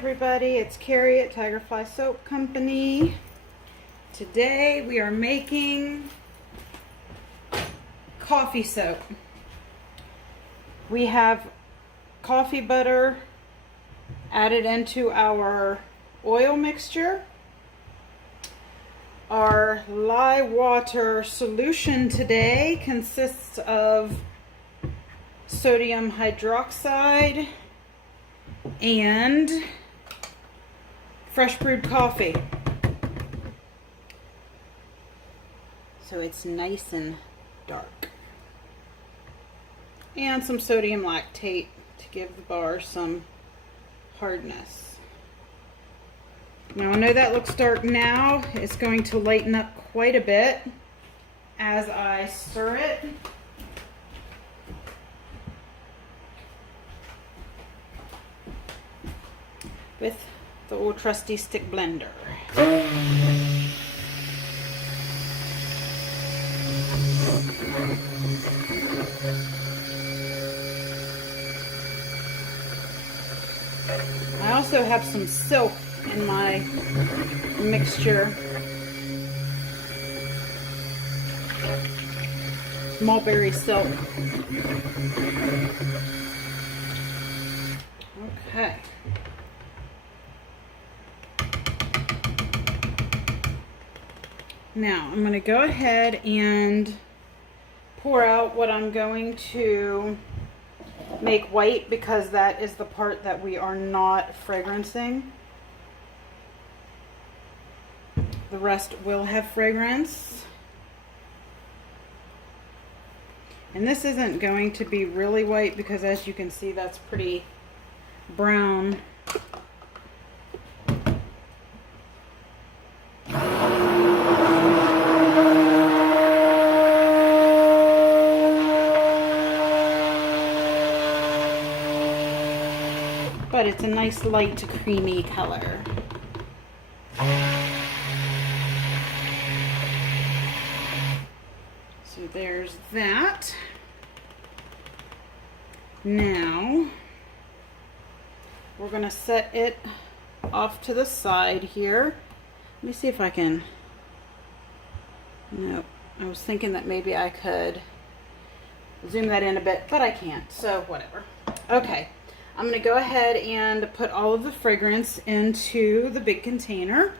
everybody, it's Carrie at Tigerfly Soap Company. Today we are making coffee soap. We have coffee butter added into our oil mixture. Our lye water solution today consists of sodium hydroxide and fresh brewed coffee. So it's nice and dark. And some sodium lactate to give the bar some hardness. Now I know that looks dark now. It's going to lighten up quite a bit as I stir it. With the old trusty stick blender. I also have some silk in my mixture. Mulberry silk. Okay. Now I'm going to go ahead and pour out what I'm going to make white, because that is the part that we are not fragrancing. The rest will have fragrance. And this isn't going to be really white because, as you can see, that's pretty brown. But it's a nice light creamy color. So there's that. Now we're going to set it off to the side here. Let me see if I can. Nope. I was thinking that maybe I could zoom that in a bit, but I can't. So whatever. Okay. I'm going to go ahead and put all of the fragrance into the big container.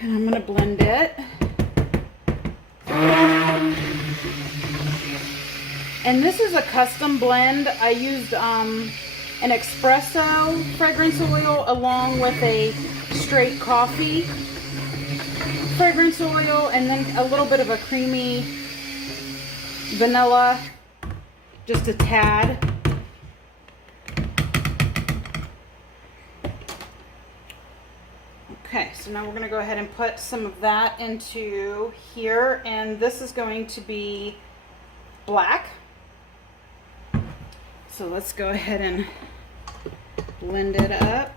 And I'm going to blend it. And this is a custom blend. I used an espresso fragrance oil along with a straight coffee fragrance oil, and then a little bit of a creamy vanilla, just a tad. Okay, so now we're going to go ahead and put some of that into here, and this is going to be black. So let's go ahead and blend it up.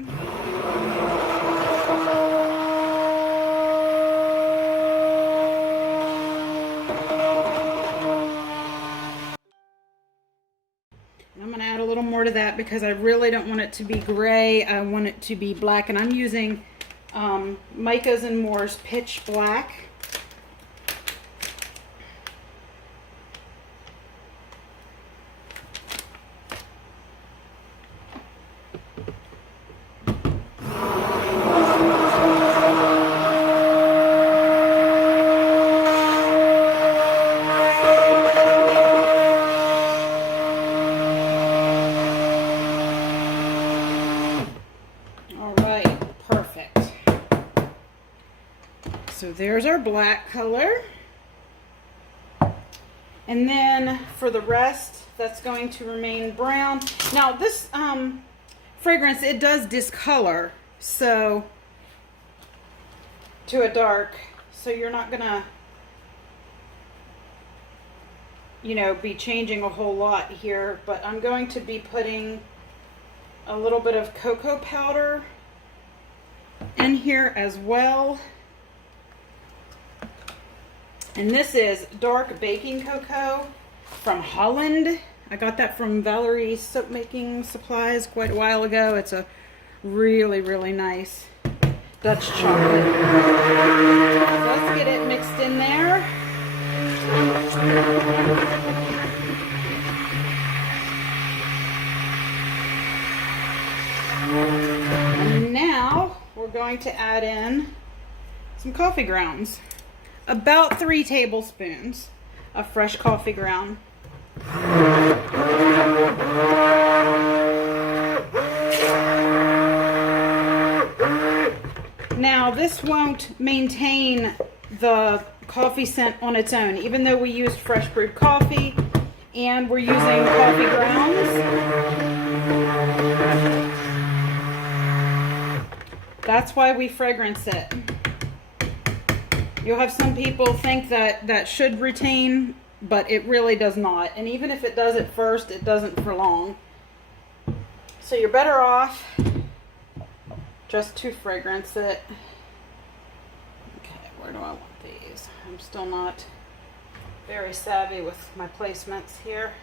I'm going to add a little more to that because I really don't want it to be gray. I want it to be black, and I'm using Micas and Moore's Pitch Black. So there's our black color. And then for the rest, that's going to remain brown. Now this fragrance, it does discolor so to a dark, so you're not gonna, you know, be changing a whole lot here, but I'm going to be putting a little bit of cocoa powder in here as well. And this is dark baking cocoa from Holland. I got that from Valerie's Soap Making Supplies quite a while ago. It's a really, really nice Dutch chocolate. So let's get it mixed in there. And now we're going to add in some coffee grounds. About 3 tablespoons of fresh coffee ground. Now this won't maintain the coffee scent on its own, even though we used fresh brewed coffee and we're using coffee grounds. That's why we fragrance it. You'll have some people think that that should retain, but it really does not. And even if it does at first, it doesn't for long. So you're better off just to fragrance it. Okay, where do I want these? I'm still not very savvy with my placements here.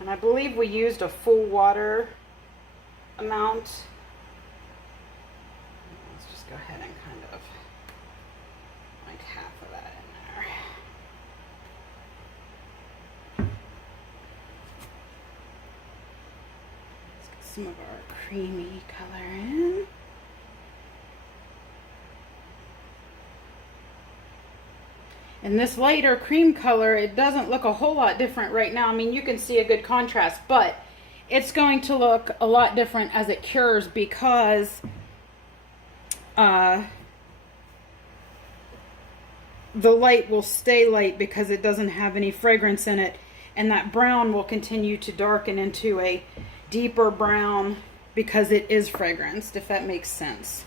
And I believe we used a full water amount. Let's just go ahead and kind of like half of that in there. Let's get some of our creamy color in. And this lighter cream color, it doesn't look a whole lot different right now. I mean, you can see a good contrast, but it's going to look a lot different as it cures because the light will stay light because it doesn't have any fragrance in it, and that brown will continue to darken into a deeper brown because it is fragranced, if that makes sense.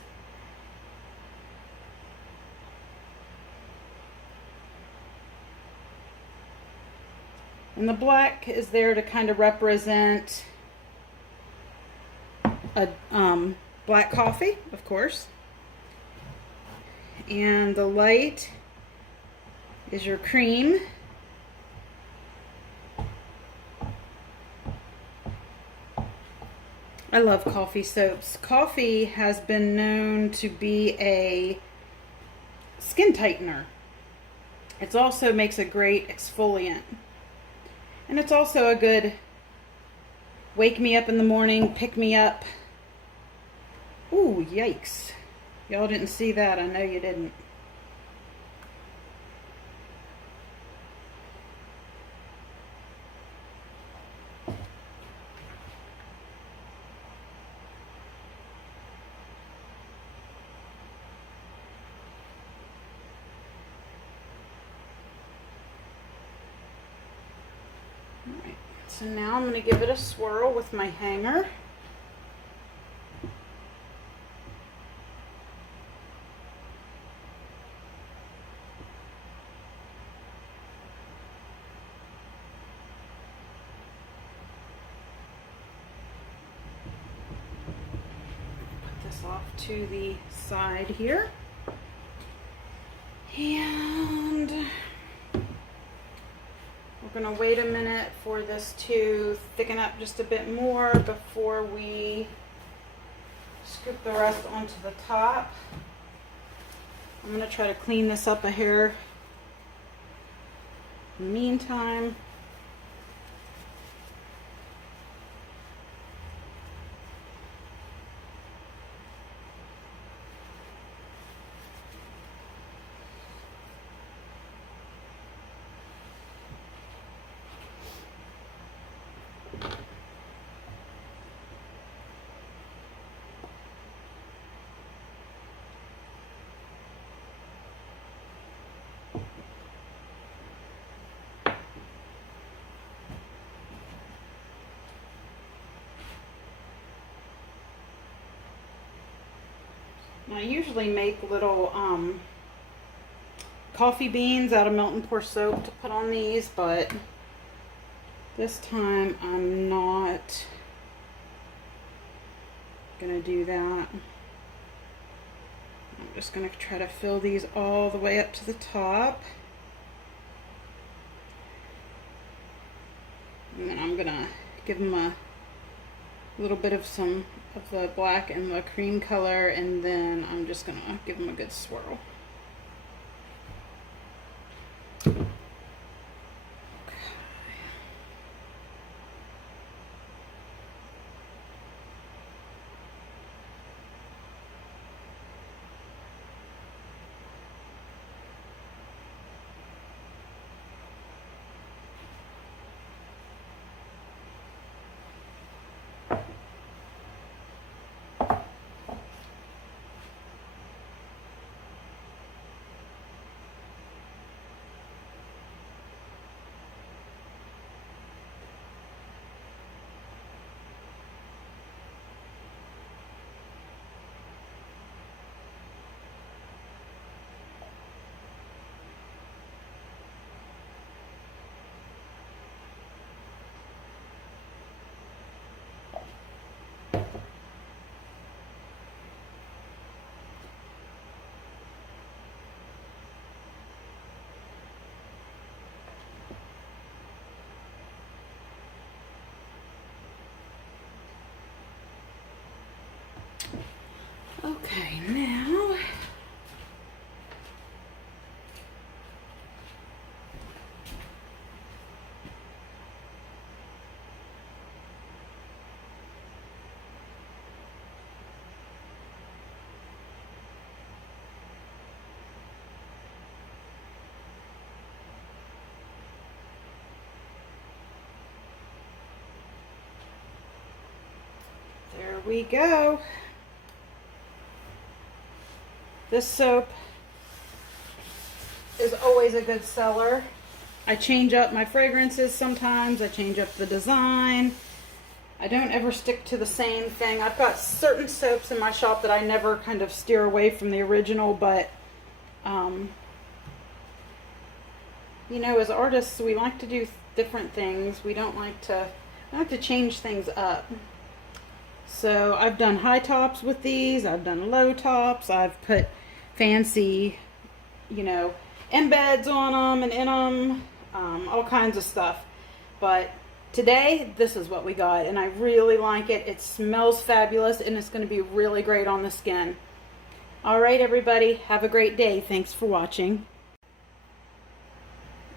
And the black is there to kind of represent a black coffee, of course. And the light is your cream. I love coffee soaps. Coffee has been known to be a skin tightener. It also makes a great exfoliant. And it's also a good wake me up in the morning, pick me up. Ooh, yikes. Y'all didn't see that. I know you didn't. Alright, so now I'm going to give it a swirl with my hanger. Off to the side here, and we're going to wait a minute for this to thicken up just a bit more before we scoop the rest onto the top. I'm going to try to clean this up a hair in the meantime. I usually make little coffee beans out of melt and pour soap to put on these, but this time I'm not gonna do that. I'm just gonna try to fill these all the way up to the top. And then I'm gonna give them a little bit of some of the black and the cream color, and then I'm just gonna give them a good swirl. Okay, now there we go. This soap is always a good seller. I change up my fragrances sometimes. I change up the design. I don't ever stick to the same thing. I've got certain soaps in my shop that I never kind of steer away from the original, but you know, as artists, we like to do different things. We don't like to change things up. So I've done high tops with these. I've done low tops. I've put fancy, you know, embeds on them and in them, all kinds of stuff. But today, this is what we got, and I really like it. It smells fabulous, and it's going to be really great on the skin. All right, everybody, have a great day. Thanks for watching.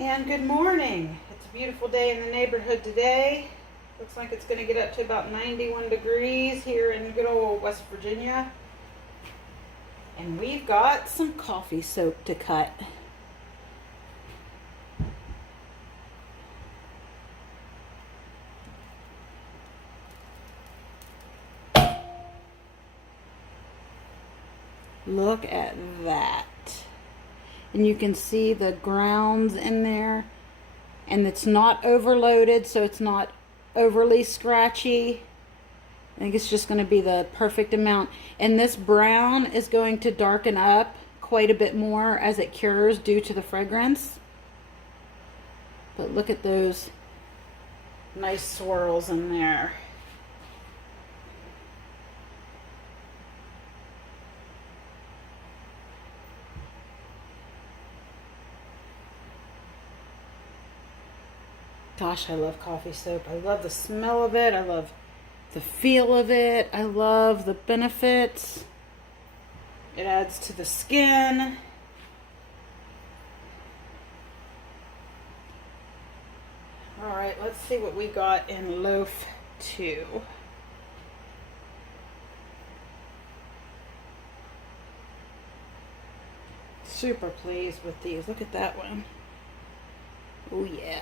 And good morning. It's a beautiful day in the neighborhood today. Looks like it's going to get up to about 91 degrees here in good old West Virginia. And we've got some coffee soap to cut. Look at that. And you can see the grounds in there. And it's not overloaded, so it's not overly scratchy. I think it's just going to be the perfect amount. And this brown is going to darken up quite a bit more as it cures due to the fragrance. But look at those nice swirls in there. Gosh, I love coffee soap. I love the smell of it. I love the feel of it. I love the benefits. It adds to the skin. All right, let's see what we got in loaf 2. Super pleased with these. Look at that one. Oh yeah.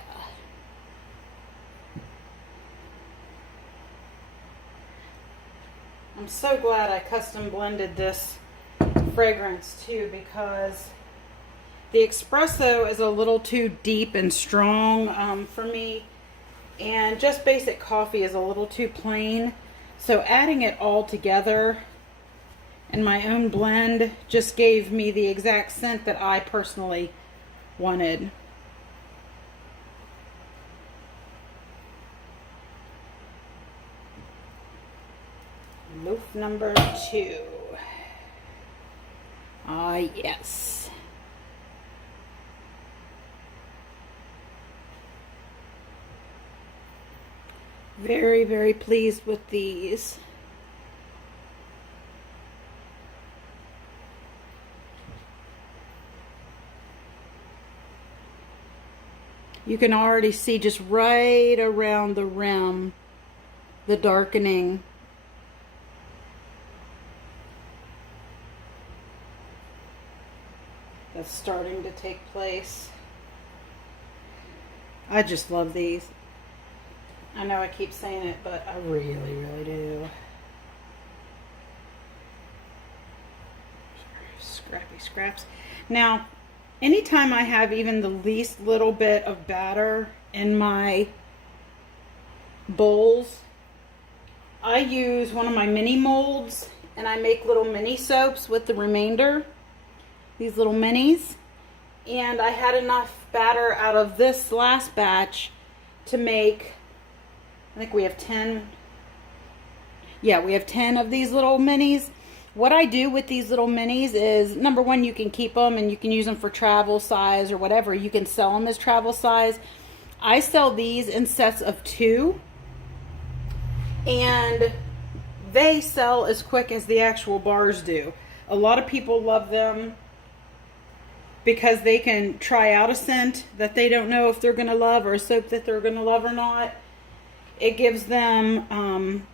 I'm so glad I custom blended this fragrance too, because the espresso is a little too deep and strong for me, and just basic coffee is a little too plain. So adding it all together in my own blend just gave me the exact scent that I personally wanted. Loaf number 2. Ah, yes. Very, very pleased with these. You can already see just right around the rim, the darkening. That's starting to take place. I just love these. I know I keep saying it, but I really, really do. Scrappy scraps. Now, anytime I have even the least little bit of batter in my bowls, I use one of my mini molds and I make little mini soaps with the remainder, these little minis. And I had enough batter out of this last batch to make, I think we have 10. Yeah, we have 10 of these little minis. What I do with these little minis is, number one, you can keep them and you can use them for travel size or whatever. You can sell them as travel size. I sell these in sets of 2. And they sell as quick as the actual bars do. A lot of people love them because they can try out a scent that they don't know if they're going to love, or a soap that they're going to love or not. It gives them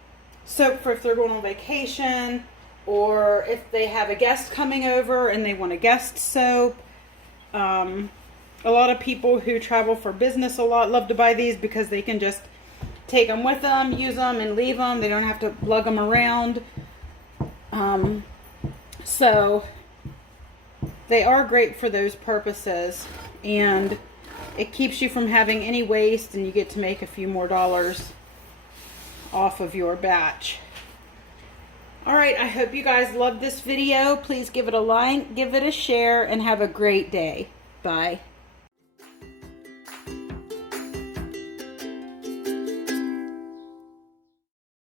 soap for if they're going on vacation, or if they have a guest coming over and they want a guest soap. A lot of people who travel for business a lot love to buy these because they can just take them with them, use them, and leave them. They don't have to lug them around. So they are great for those purposes, and it keeps you from having any waste, and you get to make a few more dollars off of your batch. Alright, I hope you guys loved this video. Please give it a like, give it a share, and have a great day. Bye.